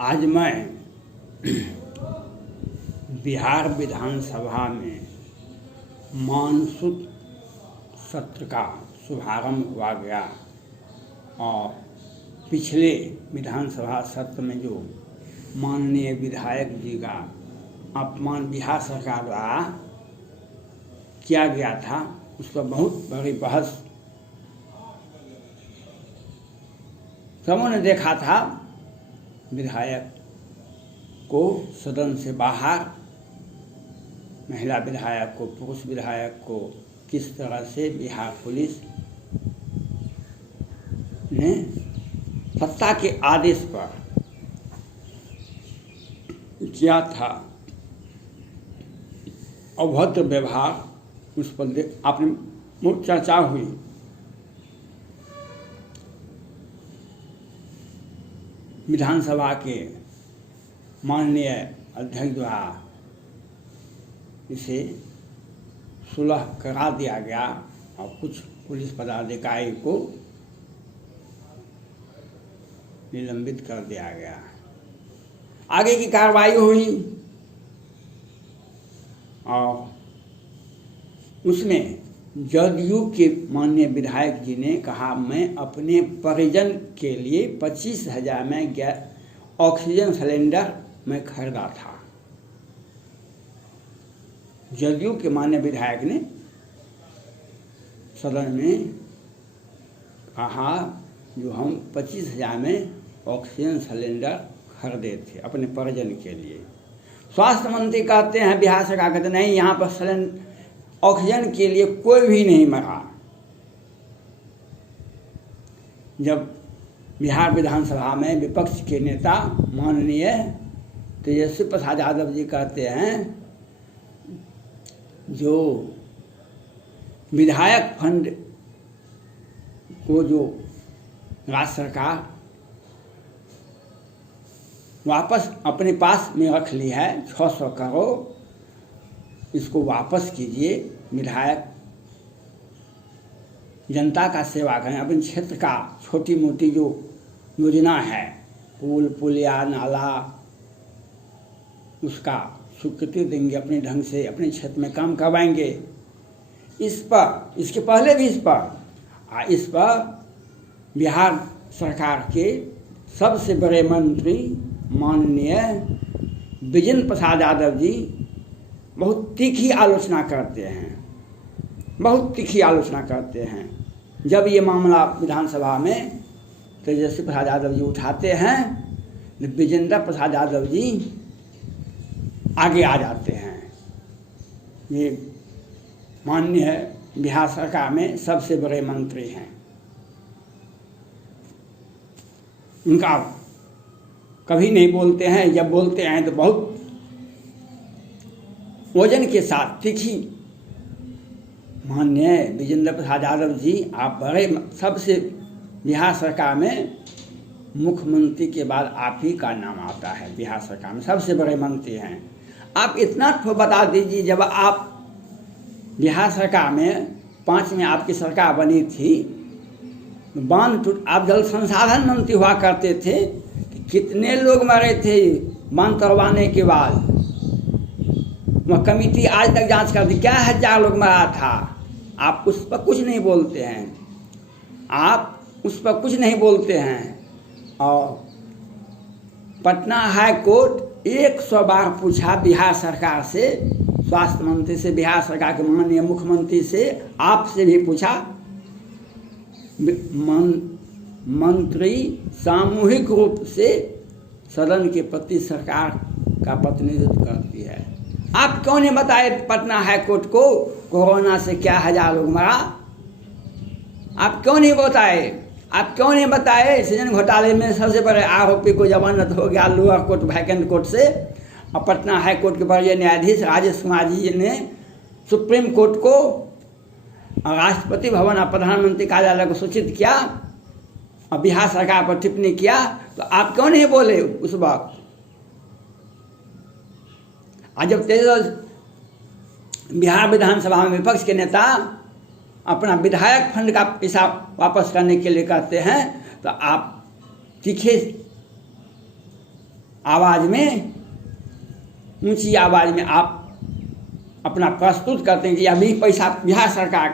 आज मैं बिहार विधानसभा में मानसून सत्र का शुभारंभ हुआ गया और पिछले विधानसभा सत्र में जो माननीय विधायक जी का अपमान बिहार सरकार द्वारा किया गया था, उस पर बहुत बड़ी बहस सबों ने देखा था। विधायक को सदन से बाहर, महिला विधायक को, पुरुष विधायक को किस तरह से बिहार पुलिस ने सत्ता के आदेश पर किया था। अभद्र व्यवहार, उस पर आपने मुख्य चर्चा हुई। विधानसभा के माननीय अध्यक्ष द्वारा इसे सुलह करा दिया गया और कुछ पुलिस पदाधिकारी को निलंबित कर दिया गया। आगे की कार्रवाई हुई और उसमें जदयू के माननीय विधायक जी ने कहा, मैं अपने परिजन के लिए 25,000 में ऑक्सीजन सिलेंडर मैं खरीदा था। जदयू के माननीय विधायक ने सदन में कहा, जो हम 25,000 में ऑक्सीजन सिलेंडर खरीदे थे अपने परिजन के लिए। स्वास्थ्य मंत्री कहते हैं, बिहार सरकार कहते नहीं, यहाँ पर ऑक्सीजन के लिए कोई भी नहीं मरा। जब बिहार विधानसभा में विपक्ष के नेता माननीय तेजस्वी प्रसाद यादव जी कहते हैं, जो विधायक फंड को जो राज्य सरकार वापस अपने पास में रख ली है 600 करोड़, इसको वापस कीजिए। विधायक जनता का सेवा करें, अपने क्षेत्र का छोटी मोटी जो योजना है, पुल पुलिया नाला, उसका स्वीकृति देंगे, अपने ढंग से अपने क्षेत्र में काम करवाएंगे। इस पर, इसके पहले भी इस पर बिहार सरकार के सबसे बड़े मंत्री माननीय विजेंद्र प्रसाद यादव जी बहुत तीखी आलोचना करते हैं। जब ये मामला विधानसभा में तेजस्वी प्रसाद यादव जी उठाते हैं, विजेंद्र प्रसाद यादव जी आगे आ जाते हैं। ये माननीय बिहार सरकार में सबसे बड़े मंत्री हैं। उनका कभी नहीं बोलते हैं, जब बोलते हैं तो बहुत वजन के साथ तीखी। माननीय विजेंद्र प्रसाद यादव जी, आप बड़े, सबसे बिहार सरकार में मुख्यमंत्री के बाद आप ही का नाम आता है। बिहार सरकार में सबसे बड़े मंत्री हैं। आप इतना तो बता दीजिए, जब आप बिहार सरकार में 5 में आपकी सरकार बनी थी, बांध टूट, आप जल संसाधन मंत्री हुआ करते थे, कितने लोग मरे थे बांध करवाने के बाद? वह कमेटी आज तक जांच करती, क्या 1000 लोग मरा था। आप उस पर कुछ नहीं बोलते हैं। और पटना हाई कोर्ट 100 बार पूछा बिहार सरकार से, स्वास्थ्य मंत्री से, बिहार सरकार के माननीय मुख्यमंत्री से, आपसे भी पूछा। मंत्री सामूहिक रूप से सदन के प्रति सरकार का प्रतिनिधित्व करती है। आप क्यों नहीं बताए पटना हाई कोर्ट को कोरोना से क्या 1000 लोग मरा? आप क्यों नहीं बताए सृजन घोटाले में सबसे बड़े आरोपी को जमानत हो गया लोअर कोर्ट वैकेंट कोर्ट से, और पटना हाई कोर्ट के वरीय न्यायाधीश राजेश कुमार जी ने सुप्रीम कोर्ट को, राष्ट्रपति भवन और प्रधानमंत्री कार्यालय को सूचित किया और बिहार सरकार पर टिप्पणी किया, तो आप क्यों नहीं बोले उस वक्त? आज जब बिहार विधानसभा में विपक्ष के नेता अपना विधायक फंड का पैसा वापस करने के लिए कहते हैं, तो आप तीखे आवाज़ में, ऊंची आवाज़ में आप अपना प्रस्तुत करते हैं कि अभी पैसा बिहार सरकार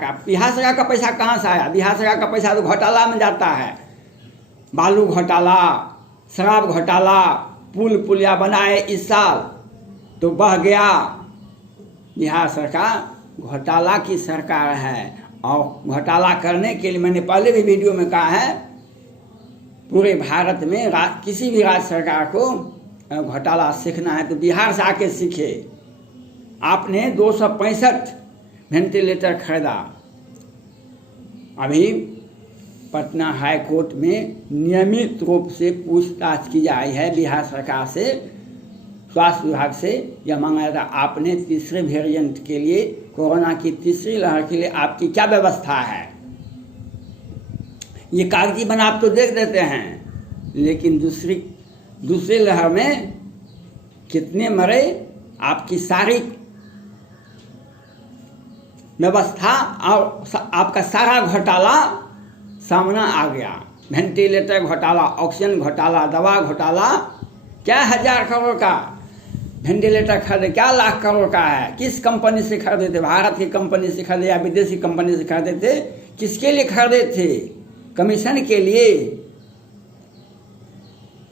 का पैसा कहाँ से आया? बिहार सरकार का पैसा तो घोटाला में जाता है। बालू घोटाला, शराब घोटाला, पुलिया बनाए इस साल तो बह गया। बिहार सरकार घोटाला की सरकार है और घोटाला करने के लिए मैंने पहले भी वीडियो में कहा है, पूरे भारत में किसी भी राज्य सरकार को घोटाला सीखना है तो बिहार से आके सीखे। आपने 265 वेंटिलेटर खरीदा। अभी पटना हाई कोर्ट में नियमित रूप से पूछताछ की जा रही है बिहार सरकार से, स्वास्थ्य विभाग से। यह मांगा था आपने तीसरे वेरिएंट के लिए, कोरोना की तीसरी लहर के लिए आपकी क्या व्यवस्था है? ये कागजी बनाव तो देख देते हैं, लेकिन दूसरी लहर में कितने मरे, आपकी सारी व्यवस्था और आपका सारा घोटाला सामना आ गया। वेंटिलेटर घोटाला, ऑक्सीजन घोटाला, दवा घोटाला, क्या 1000 करोड़ का वेंटिलेटर खरीदे, क्या लाख करोड़ का है? किस कंपनी से खरीदे थे? भारत की कंपनी से खरीदे या विदेशी कंपनी से खरीदे थे? किसके लिए खरीदे थे? कमीशन के लिए?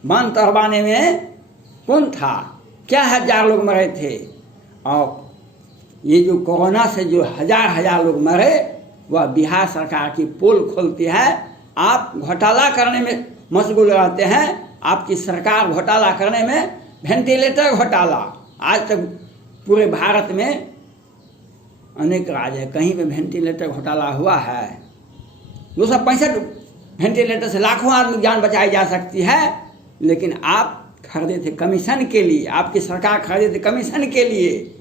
बांध तोड़वाने में कौन था? क्या 1000 लोग मरे थे? और ये जो कोरोना से जो हजार लोग मरे, वह बिहार सरकार की पोल खोलती है। आप घोटाला करने में मशगूल रहते हैं। आपकी सरकार घोटाला करने में, वेंटिलेटर घोटाला आज तक पूरे भारत में अनेक राज्य है, कहीं पे वेंटिलेटर घोटाला हुआ है? 265 वेंटिलेटर से लाखों आदमी की जान बचाई जा सकती है, लेकिन आप खरीदे थे कमीशन के लिए। आपकी सरकार खरीदे थे कमीशन के लिए।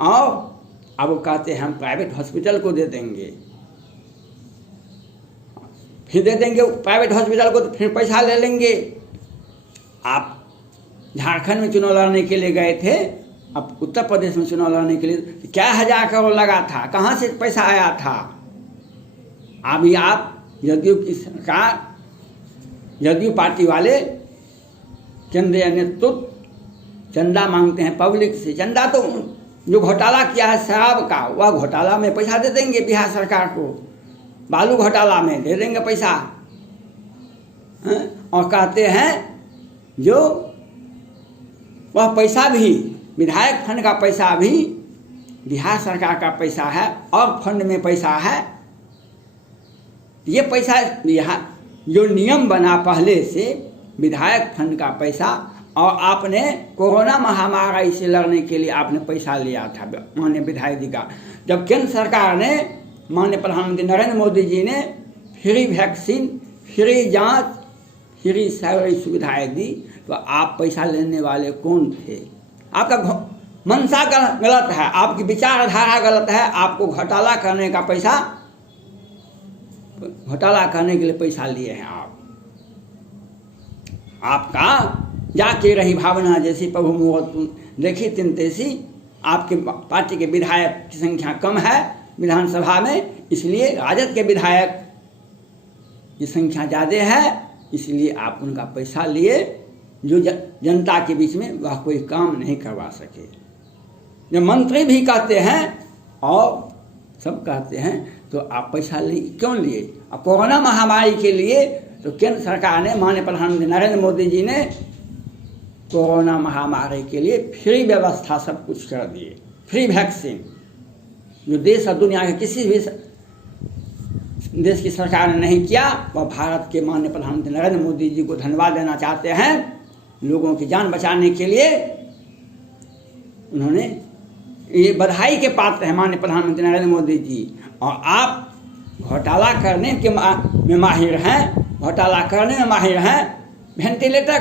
और अब वो कहते हैं हम प्राइवेट हॉस्पिटल को दे देंगे, फिर दे देंगे प्राइवेट हॉस्पिटल को, तो फिर पैसा ले लेंगे। आप झारखंड में चुनाव लड़ने के लिए गए थे, अब उत्तर प्रदेश में चुनाव लड़ने के लिए क्या 1000 करोड़ लगा था? कहाँ से पैसा आया था? अभी आप जदयू की सरकार, जदयू पार्टी वाले केंद्रीय नेतृत्व चंदा मांगते हैं पब्लिक से। चंदा तो जो घोटाला किया है शराब का, वह घोटाला में पैसा दे देंगे बिहार सरकार को। बालू घोटाला में दे देंगे पैसा। और कहते हैं जो वह पैसा भी, विधायक फंड का पैसा भी बिहार सरकार का पैसा है और फंड में पैसा है। ये पैसा बिहार, जो नियम बना पहले से, विधायक फंड का पैसा, और आपने कोरोना महामारी से लड़ने के लिए आपने पैसा लिया था माननीय विधायक जी का। जब केंद्र सरकार ने, माननीय प्रधानमंत्री नरेंद्र मोदी जी ने फ्री वैक्सीन, फ्री जांच, फ्री सारी सुविधाएं दी, तो आप पैसा लेने वाले कौन थे? आपका मंशा गलत है, आपकी विचारधारा गलत है। आपको घोटाला करने का पैसा, घोटाला करने के लिए पैसा लिए हैं आप। आपका जाके रही भावना जैसी प्रभु मुहूर्त देखी तिन तैसी। आपके पार्टी के विधायक की संख्या कम है विधानसभा में, इसलिए राजद के विधायक की संख्या ज़्यादा है, इसलिए आप उनका पैसा लिए, जो जनता के बीच में वह कोई काम नहीं करवा सके। जब मंत्री भी कहते हैं और सब कहते हैं, तो आप पैसा क्यों लिए? और कोरोना महामारी के लिए तो केंद्र सरकार ने, माननीय प्रधानमंत्री नरेंद्र मोदी जी ने कोरोना महामारी के लिए फ्री व्यवस्था सब कुछ कर दिए। फ्री वैक्सीन, जो देश और दुनिया के किसी भी देश की सरकार ने नहीं किया, वह भारत के माननीय प्रधानमंत्री नरेंद्र मोदी जी को धन्यवाद देना चाहते हैं। लोगों की जान बचाने के लिए उन्होंने, ये बधाई के पात्र हैं माननीय प्रधानमंत्री नरेंद्र मोदी जी। और आप घोटाला करने के में माहिर हैं, घोटाला करने में माहिर हैं। वेंटिलेटर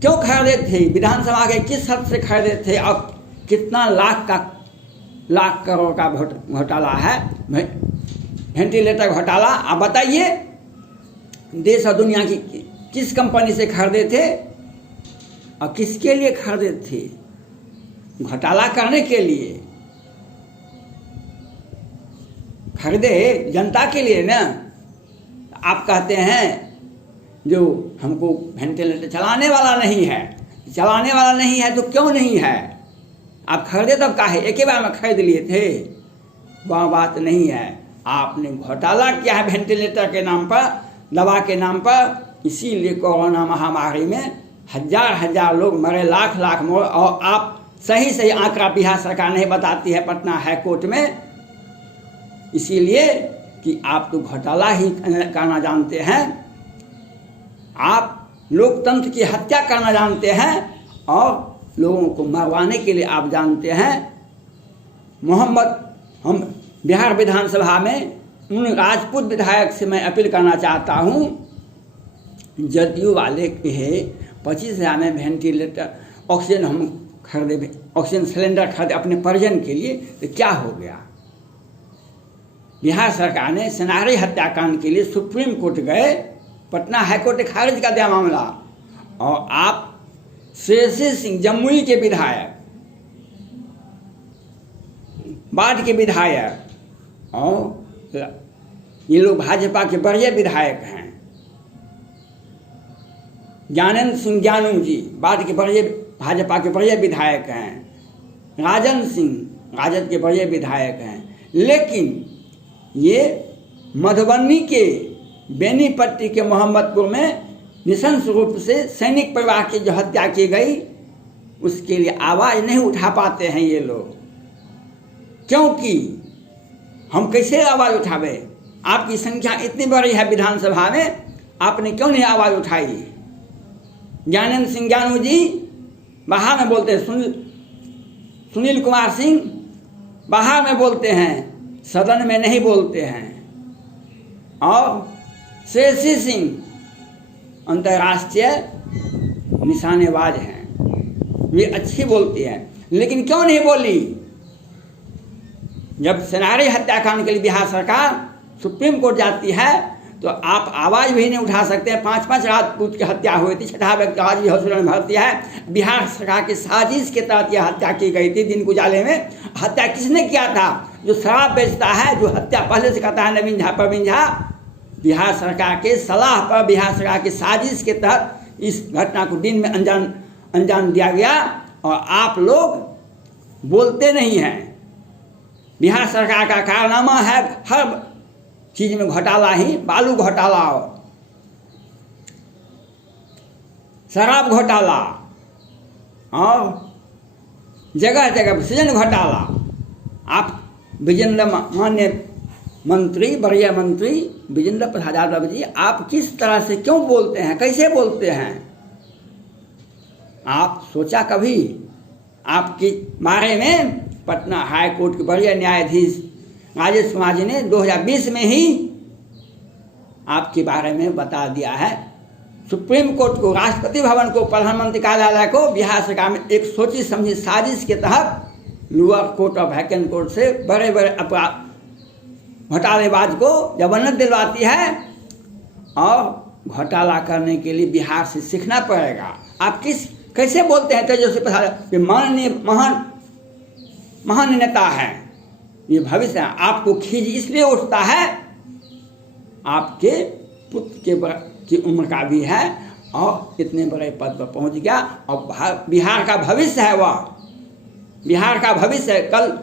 क्यों खरीदे थे? विधानसभा के किस हद से खरीदे थे? अब कितना लाख करोड़ का घोटाला है, वेंटिलेटर घोटाला। आप बताइए, देश और दुनिया की किस कंपनी से खरीदे थे और किसके लिए खरीदे थे? घोटाला करने के लिए खरीदे, जनता के लिए ना। आप कहते हैं जो हमको वेंटिलेटर चलाने वाला नहीं है। चलाने वाला नहीं है तो क्यों नहीं है? आप खरीदे तब काहे? एक ही बार में खरीद लिए थे? वह बात नहीं है। आपने घोटाला किया है वेंटिलेटर के नाम पर, दवा के नाम पर। इसीलिए कोरोना महामारी में हजार हजार लोग मरे, लाख लाख मरे। और आप सही आंकड़ा बिहार सरकार नहीं बताती है पटना हाई कोर्ट में, इसीलिए कि आप तो घोटाला ही करना जानते हैं। आप लोकतंत्र की हत्या करना जानते हैं और लोगों को मरवाने के लिए आप जानते हैं। हम बिहार विधानसभा में उन राजपूत विधायक से मैं अपील करना चाहता हूँ, जदयू वाले के 25,000 में वेंटिलेटर ऑक्सीजन हम खरीदे, ऑक्सीजन सिलेंडर खरीदे अपने परिजन के लिए, तो क्या हो गया? बिहार सरकार ने सेनारी हत्याकांड के लिए सुप्रीम कोर्ट गए, पटना हाईकोर्ट ने खारिज कर दिया मामला। और आप श्रेयसी सिंह जमुई के विधायक, बाढ़ के विधायक, और ये लोग भाजपा के बड़े विधायक हैं। ज्ञानेंद्र सिंह ज्ञानू जी बाढ़ के बड़े भाजपा के बड़े विधायक हैं। राजन सिंह राजद के बड़े विधायक हैं। लेकिन ये मधुबनी के बेनीपट्टी के मोहम्मदपुर में निशंस रूप से सैनिक परिवार की जो हत्या की गई, उसके लिए आवाज़ नहीं उठा पाते हैं ये लोग। क्योंकि हम कैसे आवाज़ उठावे? आपकी संख्या इतनी बड़ी है विधानसभा में, आपने क्यों नहीं आवाज़ उठाई? ज्ञानेंद्र सिंह ज्ञानू जी बाहर में बोलते हैं, सुनील कुमार सिंह बाहर में बोलते हैं, सदन में नहीं बोलते हैं। और श्रेयसी सिंह अंतर्राष्ट्रीय निशानेबाज हैं, वे अच्छी बोलती हैं, लेकिन क्यों नहीं बोली? जब सेनारी हत्याकांड के लिए बिहार सरकार सुप्रीम कोर्ट जाती है तो आप आवाज़ भी नहीं उठा सकते हैं। 5-5 राजपूत की हत्या हुई थी, 6ठा व्यक्ति आज भी हॉस्पिटल में भर्ती है। बिहार सरकार की साजिश के तहत यह हत्या की गई थी। दिन उजाले में हत्या किसने किया था? जो शराब बेचता है, जो हत्या पहले से करता है, नवीन झा प्रवीण झा। बिहार सरकार के सलाह पर, बिहार सरकार की साजिश के तहत इस घटना को दिन में अंजाम दिया गया। और आप लोग बोलते नहीं हैं। बिहार सरकार का कारनामा है हर चीज में घोटाला ही, बालू घोटाला, शराब घोटाला और जगह जगह सृजन घोटाला। आप विजेंद्र माननीय मंत्री, बड़े मंत्री विजेंद्र प्रसाद यादव जी, आप किस तरह से क्यों बोलते हैं, कैसे बोलते हैं? आप सोचा कभी? आपके बारे में पटना हाई कोर्ट के बड़े न्यायाधीश राजेश कुमार जी ने 2020 में ही आपके बारे में बता दिया है। सुप्रीम कोर्ट को, राष्ट्रपति भवन को, प्रधानमंत्री कार्यालय को बिहार सरकार में एक सोची समझी साजिश के तहत लोअर कोर्ट और हाई कोर्ट से बड़े बड़े अपराध घोटालेबाज को जमानत दिलवाती है। और घोटाला करने के लिए बिहार से सीखना पड़ेगा। आप कैसे बोलते हैं? तेजस्वी प्रसाद माननीय महान नेता है, ये भविष्य है। आपको खींच इसलिए उठता है, आपके पुत्र की उम्र का भी है और इतने बड़े पद पर पहुंच गया। और बिहार का भविष्य है, वह बिहार का भविष्य है। कल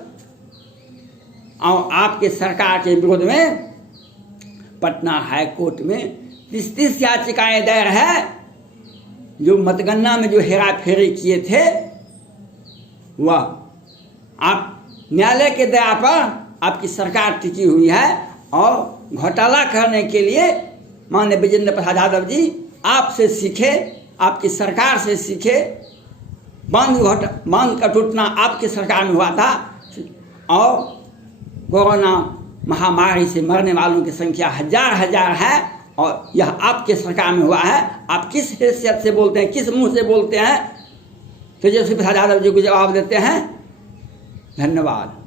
और आपके सरकार के विरोध में पटना हाई कोर्ट में 30 याचिकाएं दायर है। जो मतगणना में जो हेरा फेरी किए थे, वह आप न्यायालय के दया पर आपकी सरकार टिकी हुई है। और घोटाला करने के लिए माननीय विजेंद्र प्रसाद यादव जी आपसे सीखे, आपकी सरकार से सीखे। बांध का टूटना आपकी सरकार में हुआ था और कोरोना महामारी से मरने वालों की संख्या हजार हजार है और यह आपके सरकार में हुआ है। आप किस हैसियत से बोलते हैं, किस मुंह से बोलते हैं? तेजस्वी प्रसाद यादव जी को जवाब देते हैं। धन्यवाद।